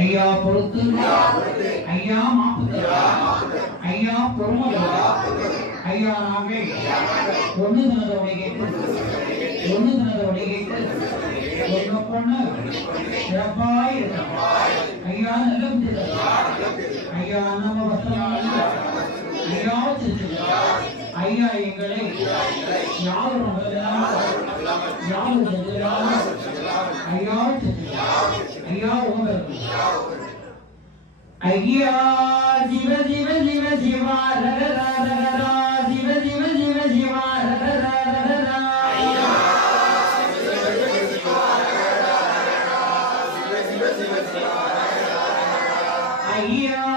ஐயா பொறுத்து ஐயா மாப்பு ஐயா பொறுமை ஐயா நாங்கள் ஒண்ணு தினதோட கேட்டு ஒண்ணு பொண்ணு சிறப்பாய் இருக்கிறோம் ஐயா நல்ல ஐயா நம்ம வசனம் ஐயா ஐயா எங்களை யாரும் ஐயா ஐயா உங்களுக்கு ஐயா ஜீவ ஜீவ ஜீவ ஜீவா ரரரா ரரரா ஜீவ ஜீவ ஜீவ ஜீவா ரரரா ரரரா ஐயா ஐயா